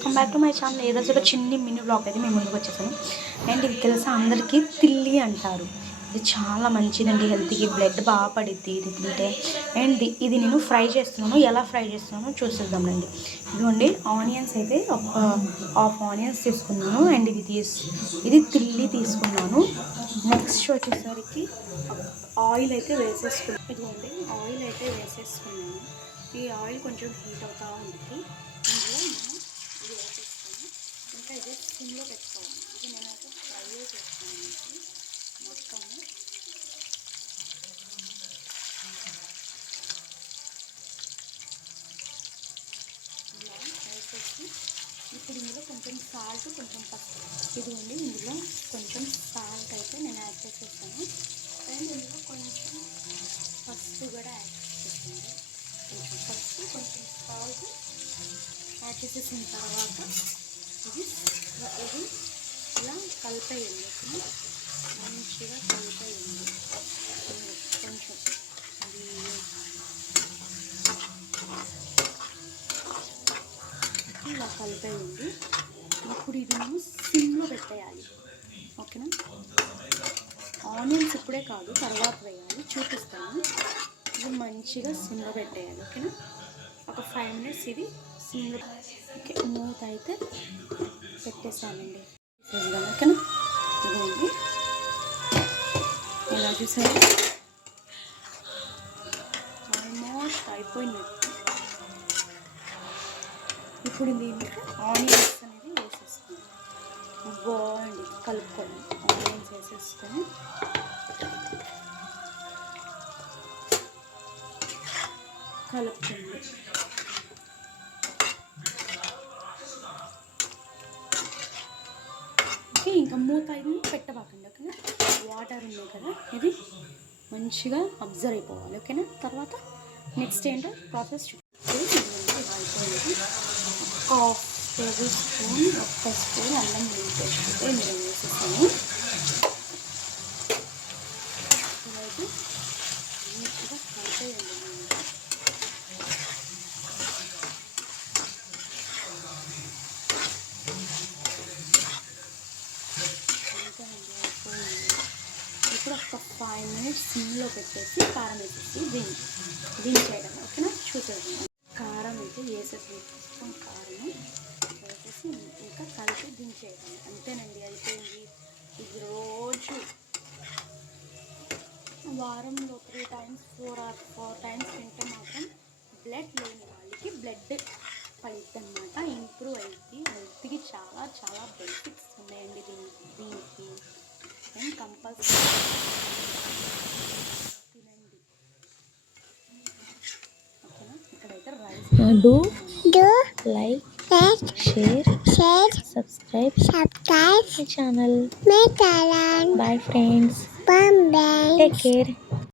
Welcome back to my channel. ఈ రోజు ఒక చిన్ని మినీ బ్లాగ్ అయితే మేము ముందుకు వచ్చేసాను. అండ్ ఇది తెలుసా అందరికీ తిల్లి అంటారు. ఇది చాలా మంచిదండి హెల్త్కి, బ్లడ్ బాగా పడిద్ది ఇది తింటే. అండ్ ఇది నేను ఫ్రై చేస్తున్నాను. ఎలా ఫ్రై చేస్తున్నానో చూసేద్దామండి. ఇదిగోండి ఆనియన్స్ అయితే హాఫ్ ఆనియన్స్ తీసుకున్నాను. అండ్ ఇది తిల్లి తీసుకున్నాను. నెక్స్ట్ వచ్చేసరికి ఆయిల్ అయితే వేసేసుకున్నాను. ఇదిగోండి ఆయిల్ అయితే వేసేసుకున్నాను. ఈ ఆయిల్ కొంచెం హీట్ అవుతూ ఉంటుంది. ఇందులో మనం ఇది వేసేస్తాను. ఇంకా ఇది సిమ్లో పెట్టుకోవాలి. ఇది నేనైతే ఫ్రై చేస్తాను మొత్తము. ఇలా వేసేసి ఇప్పుడు ఇందులో కొంచెం సాల్ట్, కొంచెం పసుపు. ఇది ఉంది ఇందులో కొంచెం సాల్ట్ అయితే నేను యాడ్ చేసేస్తాను. అండ్ ఇందులో కొంచెం పసుపు కూడా యాడ్ చేసేస్తాను. కొంచెం పసుపు, కొంచెం సాల్ట్ యాడ్ చేసేసిన తర్వాత ఇది ఇలా కలిపేయండి. మంచిగా కలిపేయండి. కొంచెం ఇలా కలిపేయండి. ఇప్పుడు ఇది మనం సిమ్లో పెట్టేయాలి. ఓకేనా? ఆనియన్స్ ఇప్పుడే కాదు, తర్వాత వేయాలి, చూపిస్తాను. ఇది మంచిగా సిమ్లో పెట్టేయాలి. ఓకేనా? ఒక 5 minutes ఇది సిమ్లో. ఓకే, మూత అయితే పెట్టేసానండి. ఓకేనా? ఇదండి ఇలా చూసారు, ఆల్మోస్ట్ అయిపోయినట్టు. ఇప్పుడు దీంట్లో ఆనియన్స్ అనేది వేసేసుకుంటాం. బాగుంది కలుపుకోండి. ఆనియన్స్ వేసేసుకొని కలుపుతుంది. ఓకే, ఇంకా మూత ఇది పెట్టబాకండి. ఓకేనా? వాటర్ ఉన్నాయి కదా, ఇది మంచిగా అబ్జర్వ్ అయిపోవాలి. ఓకేనా? తర్వాత నెక్స్ట్ ఏంటో ప్రాసెస్ అయిపోయింది. హాఫ్ టేబుల్ స్పూన్, ఒక్క స్పూన్ అల్లం వెల్లుల్లి పేస్ట్ ఇందులో వేసేసాను. ఇలాగే నీట్గా కలిపేయండి. ఇప్పుడు ఒక 5 minutes సిమ్లో పెట్టేసి కారం వేసేసి దించేయడం. ఓకేనా? చూసేద్దాం. కారం అయితే వేసేసి కారం వేసేసి ఇంకా కలిపి దించేయడం. అంతేనండి, అయిపోయింది. ఇది రోజు వారంలో 3 times 4 times తింటే మాత్రం బ్లడ్ లేని వాళ్ళకి బ్లడ్ పడిద్ది అనమాట. ఇంప్రూవ్ అయ్యిద్ది. హెల్త్కి చాలా చాలా బెనిఫిట్స్ ఉన్నాయండి దీనికి. అండ్ కంపల్సరీ తినండి. ఓకేనా? ఇక్కడైతే rice do like, share, subscribe my channel. Bye friends. Bye. Take care.